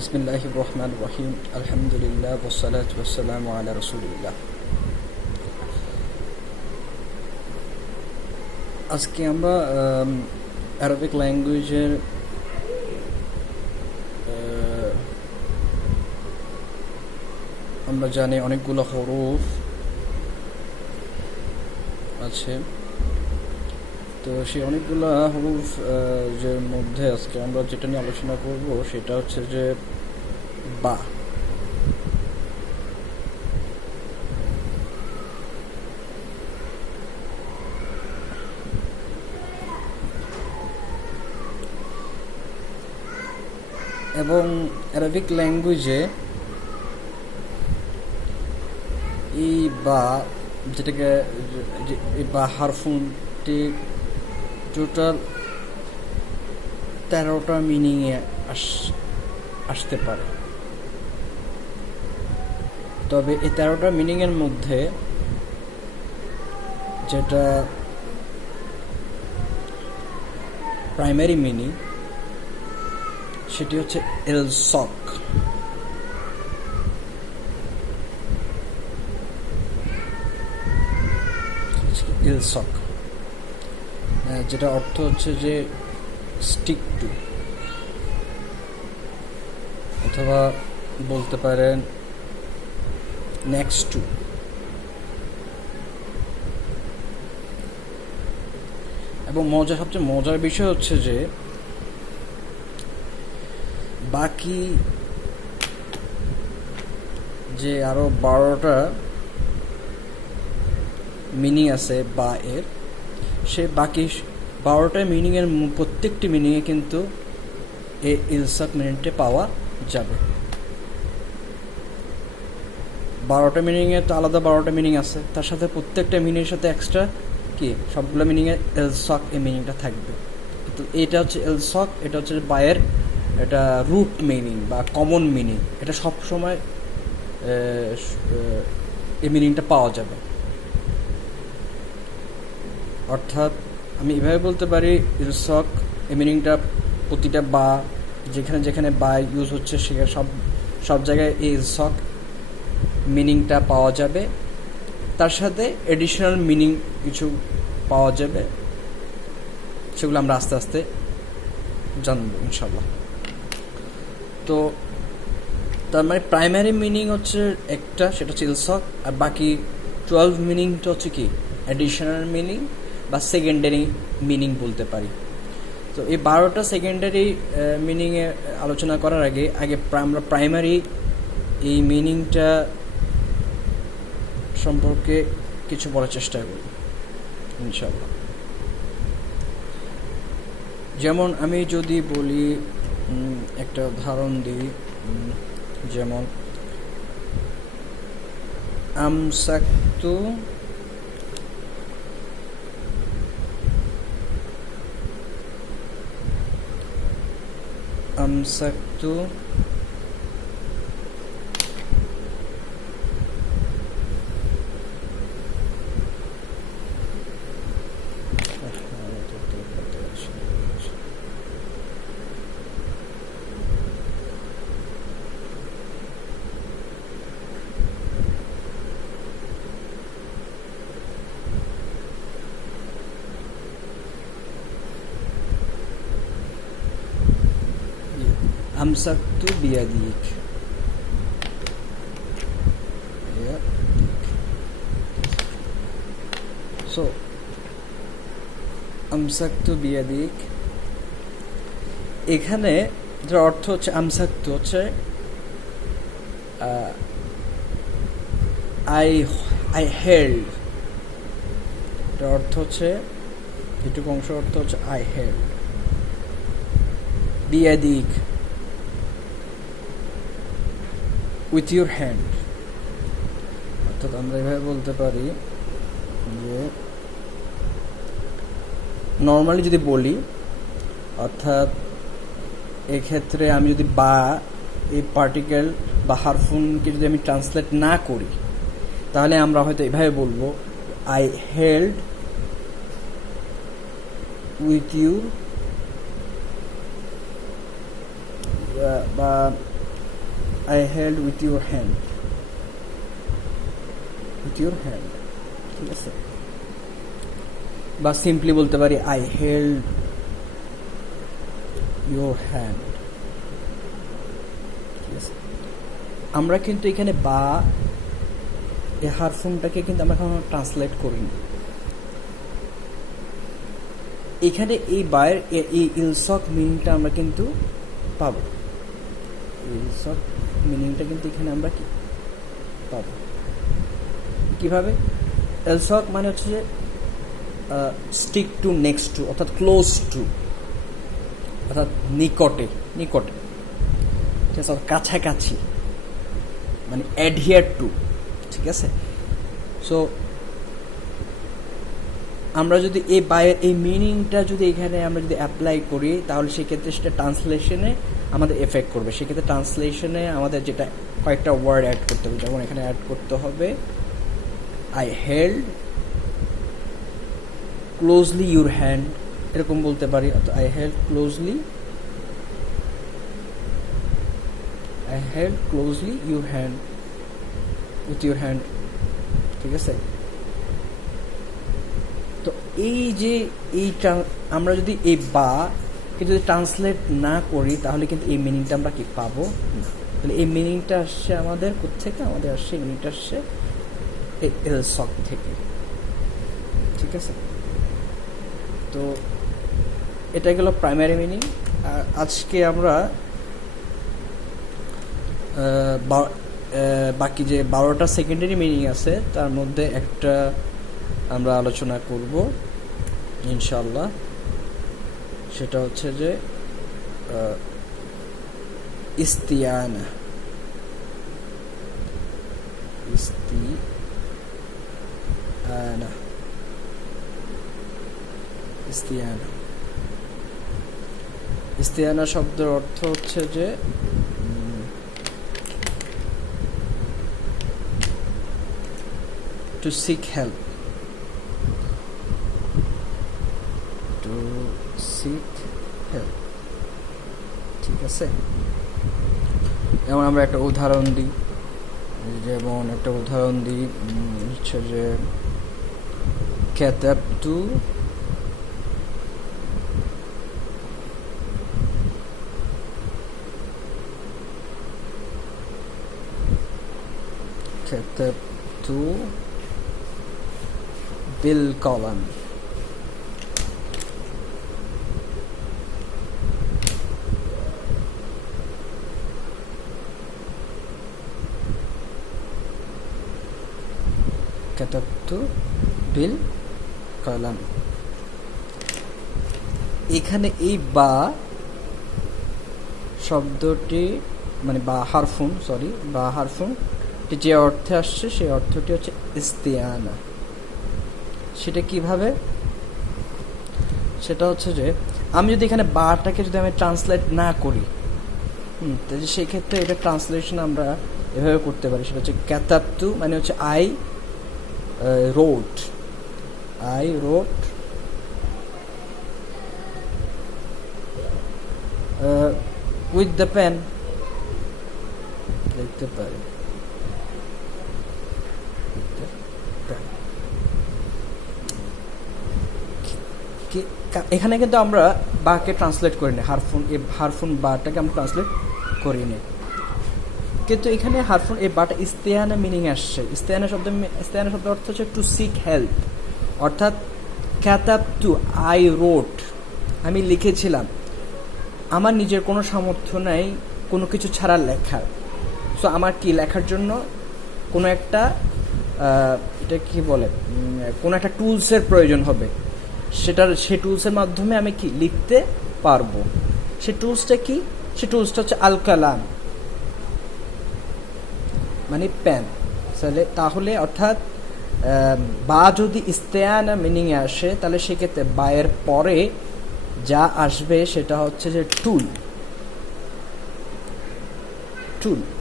বিসমিল্লাহির রহমানির রহিম আলহামদুলিল্লাহ ওয়াসসালাতু ওয়াসসালামু আলা রাসূলিল্লাহ। আজকে আমরা আরবিক ল্যাঙ্গুয়েজের আমরা জানি অনেকগুলো হরফ আছে, তো সেই অনেকগুলো হরফ যে মধ্যে আজকে আমরা যেটা নিয়ে আলোচনা করব সেটা হচ্ছে যে বা। এবং আরবিক ল্যাঙ্গুয়েজে এই বা যেটাকে এই বা হারফুনটি টোটাল 13টা মিনিংয়ে আসতে পারে। তবে এই 13টা মিনিংয়ের মধ্যে যেটা প্রাইমারি মিনিং সেটি হচ্ছে এলসক। এলসক যেটা অর্থ হচ্ছে যে স্টিক টু, অথবা বলতে পারেন নেক্সট টু। এবং সবচেয়ে মজার বিষয় হচ্ছে যে বাকি যে আরো 12টা মিনিং আছে বা এর, সে বাকি 12টা মিনিংয়ের প্রত্যেকটি মিনিংয়ে কিন্তু এই ইলসাক মিনিংটা পাওয়া যাবে। 12টা মিনিংয়ে তো আলাদা 12টা মিনিং আছে, তার সাথে প্রত্যেকটা মিনিংয়ের সাথে এক্সট্রা কি সবগুলো মিনিংয়ে এলসক এই মিনিংটা থাকবে। তো এটা হচ্ছে এলসক, এটা হচ্ছে বায়ের এটা রুট মিনিং বা কমন মিনিং, এটা সবসময় এই মিনিংটা পাওয়া যাবে। অর্থাৎ আমি এভাবে বলতে পারি ইলসক এই মিনিংটা প্রতিটা বা যেখানে যেখানে বা ইউজ হচ্ছে সেখানে সব জায়গায় এই ইলসক মিনিংটা পাওয়া যাবে। তার সাথে এডিশনাল মিনিং কিছু পাওয়া যাবে, সেগুলো আমরা আস্তে আস্তে জানবো ইনশাল্লাহ। তো তার মানে প্রাইমারি মিনিং হচ্ছে একটা, সেটা হচ্ছে ইলসক, আর বাকি 12 মিনিংটা হচ্ছে কি এডিশনাল মিনিং বা সেকেন্ডারি মিনিং বলতে পারি। তো এই 12টা সেকেন্ডারি মিনিংয়ে আলোচনা করার আগে আমরা প্রাইমারি এই মিনিংটা সম্পর্কে কিছু বলার চেষ্টা করি ইনশাআল্লাহ। যেমন আমি যদি বলি, একটা উদাহরণ দিই, যেমন আমসাকতু আমসাকতু আমসাকতু বিয়াদিক। সো আমসাকতু বিয়াদিক, এখানে যার অর্থ হচ্ছে আমসাকতু হচ্ছে আই হেল্ড, এটার অর্থ হচ্ছে এটুকু অংশ অর্থ হচ্ছে আই হেল্ড। বিয়াদিক উইথ ইউর হ্যান্ড, অর্থাৎ আমরা এভাবে বলতে পারি যে নর্মালি যদি বলি, অর্থাৎ এক্ষেত্রে আমি যদি বা এই পার্টিকেল বা হারফুনকে যদি আমি ট্রান্সলেট না করি, তাহলে আমরা হয়তো এভাবে বলবো আই হেল্ড উইথ ইউ, বা I held with your hand, with your hand, ঠিক আছে। বা সিম্পলি বলতে পারি আই হেল্ড ইউর হ্যান্ড, ঠিক আছে। আমরা কিন্তু এখানে বা এই হারফুনটাকে কিন্তু আমরা এখন ট্রান্সলেট করিনি। এখানে এই বায়ের এই ইলসক মিনিংটা আমরা কিন্তু পাবো, ইলসক মিনিংটা কিন্তু এখানে আমরা কি পাবো, কিভাবে? ইলসক মানে হচ্ছে যে স্টিক টু, নেক্সট টু, অর্থাৎ ক্লোজ টু, অর্থাৎ নিকটে, নিকটে, ঠিক আছে, কাছাকাছি, মানে অ্যাডহিয়ার টু, ঠিক আছে। সো আমরা যদি এই বায়ের এই মিনিংটা যদি এখানে আমরা যদি অ্যাপ্লাই করি, তাহলে সেক্ষেত্রে সেটা ট্রান্সলেশনে আমাদের এফেক্ট করবে। সেক্ষেত্রে ট্রান্সলেশনে আমাদের যেটা কয়েকটা ওয়ার্ড অ্যাড করতে হবে, যেমন এখানে অ্যাড করতে হবে I held closely your hand, এরকম বলতে পারি। I held closely, I held closely your hand, with your hand, ঠিক আছে। তো এই যে এইটা আমরা যদি এই বা কিন্তু যদি ট্রান্সলেট না করি, তাহলে কিন্তু এই মিনিংটা আমরা কি পাবো না। তাহলে এই মিনিংটা আসছে আমাদের কোত্থেকে? আমাদের আসছে মিনিংটা আসছে এই ইলসক থেকে, ঠিক আছে। তো এটা গেল প্রাইমারি মিনিং। আজকে আমরা বাকি যে 12টা সেকেন্ডারি মিনিং আছে তার মধ্যে একটা আমরা আলোচনা করব ইনশাআল্লাহ। সেটা হচ্ছে যে ইস্তিয়ানা, ইস্তিয়ানা, ইস্তিয়ানা। ইস্তিয়ানা শব্দের অর্থ হচ্ছে যে to seek help, to seek help, ঠিক আছে। যেমন আমরা একটা উদাহরণ দিই, হচ্ছে যে কাতাবতু বিল কলম, কাতাবতু বিল কলম। এখানে এই বা শব্দটি মানে বা হারফুন, বা হারফুন যে অর্থে আসছে সেই অর্থটি হচ্ছে ইস্তিয়ানা। সেটা কিভাবে? সেটা হচ্ছে যে আমি যদি এখানে বাটাকে যদি আমি ট্রান্সলেট না করি, তাহলে সেই ক্ষেত্রে এটা ট্রান্সলেশন আমরা এভাবে করতে পারি। সেটা হচ্ছে কাতাবতু মানে হচ্ছে I wrote, I wrote with the pen, লিখতে পারি এখানে কিন্তু আমরা বাকে ট্রান্সলেট করিনি, হারফুন বাটাকে আমরা ট্রান্সলেট করিনি, কিন্তু এখানে হারফুন এই বাটা ইস্তিয়ানা মিনিং আসছে। ইস্তিয়ানা শব্দ অর্থ হচ্ছে টু সিক হেল্প, অর্থাৎ কাতাবতু আই রোট, আমি লিখেছিলাম, আমার নিজের কোনো সামর্থ্য নাই কোনো কিছু ছাড়া লেখার। সো আমার কি লেখার জন্য কোনো একটা এটা কি বলে কোনো একটা টুলসের প্রয়োজন হবে, সেই টুলসের মাধ্যমে আমি কি লিখতে পারবো। সেই টুলসটা কি? সেই টুলসটা হচ্ছে আল কালাম, মানে পেন। তাহলে অর্থাৎ বা যদি ইস্তিয়ানা মিনিংয়ে আসে, তাহলে সেক্ষেত্রে বায়ের পরে যা আসবে সেটা হচ্ছে যে টুল,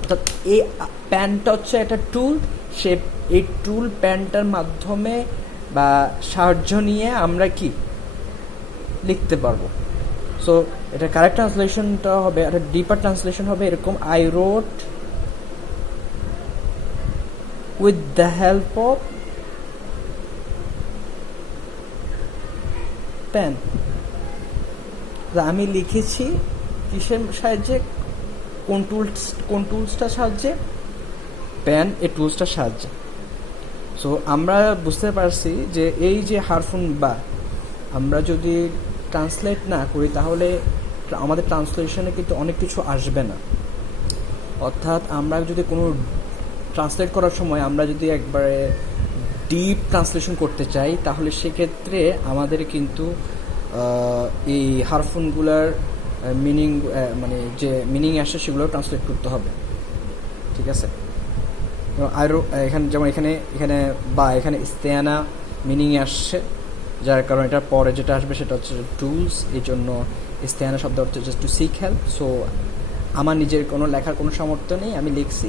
অর্থাৎ এই প্যানটা হচ্ছে একটা টুল। সে এই টুল প্যানটার মাধ্যমে বা সাহায্য নিয়ে আমরা কি লিখতে পারবো। সো এটা কারেক্ট ট্রান্সলেশনটা হবে, একটা ডিপার ট্রান্সলেশন হবে এরকম, I রোট with the help of pen. আমি লিখেছি কিসের সাহায্যে, কোন টুলসটার সাহায্যে? পেন এই টুলসটার সাহায্যে। সো আমরা বুঝতে পারছি যে এই যে হারফুন বা আমরা যদি ট্রান্সলেট না করি তাহলে আমাদের ট্রান্সলেশনে কিন্তু অনেক কিছু আসবে না। অর্থাৎ আমরা যদি কোনো ট্রান্সলেট করার সময় আমরা যদি একবারে ডিপ ট্রান্সলেশন করতে চাই তাহলে সেক্ষেত্রে আমাদের কিন্তু এই হারফুনগুলার মিনিং মানে যে মিনিং আসে সেগুলো ট্রান্সলেট করতে হবে, ঠিক আছে? আরও এখানে যেমন এখানে বা এখানে ইস্তেয়ানা মিনিং আসছে, যার কারণে এটার পরে যেটা আসবে সেটা হচ্ছে টুলস। এই জন্য ইস্তেয়ানা শব্দ হচ্ছে just to seek help. So আমার নিজের কোনো লেখার কোনো সামর্থ্য নেই, আমি লিখছি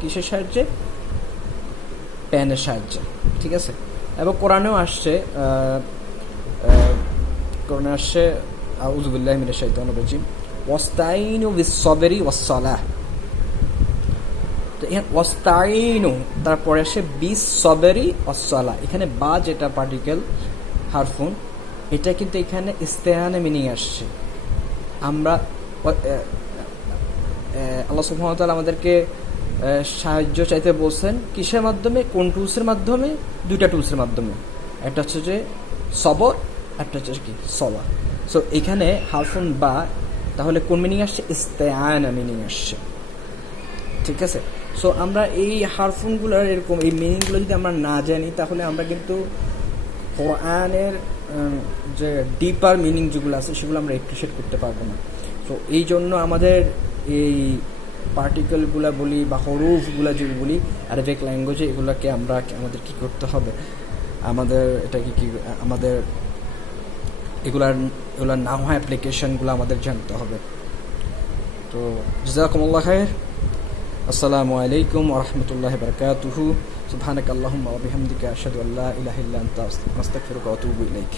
কিসের সাহায্যে? পেনের সাহায্যে, ঠিক আছে? এবং কোরআনেও আসছে, আউযু বিল্লাহি মিনাশ শাইতানির রাজিম, ওয়াস্তাইনু বিস-সাবরি ওয়াস-সালাহ। তো এখানে ওয়াস্তাইনু তারপরে আসে বিস-সাবরি ওয়াস-সালাহ। এখানে বা যেটা পার্টিকেল হারফুন, এটা কিন্তু এখানে ইস্তেয়ানা মিনিং আসছে। আমরা আল্লাহ সুবহানাহু ওয়া তাআলা আমাদেরকে সাহায্য চাইতে বলছেন কিসের মাধ্যমে? কোন টুলসের মাধ্যমে? দুইটা টুলসের মাধ্যমে, একটা হচ্ছে যে সবর, একটা হচ্ছে কি সলা। সো এখানে হারফুন বা তাহলে কোন মিনিং আসছে? ইস্তেয়ানা মিনিং আসছে, ঠিক আছে? সো আমরা এই হারফুনগুলোর এরকম এই মিনিংগুলো যদি আমরা না জানি তাহলে আমরা কিন্তু কোরআনের যে ডিপার মিনিং যেগুলো আছে সেগুলো আমরা অ্যাপ্রিশিয়েট করতে পারবো না। তো এই জন্য আমাদের এই পার্টিকেলগুলো বলি বা হরফগুলো যেগুলো বলি আরবিক ল্যাঙ্গুয়েজে, এগুলোকে আমাদের কি করতে হবে? আমাদের আমাদের এগুলার নাম হয় অ্যাপ্লিকেশনগুলো আমাদের জানতে হবে। তো জাযাকুমুল্লাহ খাইর। আসসালামু আলাইকুম ওয়া রাহমাতুল্লাহি ওয়া বারাকাতুহু। সুবহানাকাল্লাহুম্মা ওয়া বিহামদিকা আশহাদু আল্লা ইলাহা ইল্লা আনতা আস্তাগফিরুকা ওয়া আতুবু ইলাইক।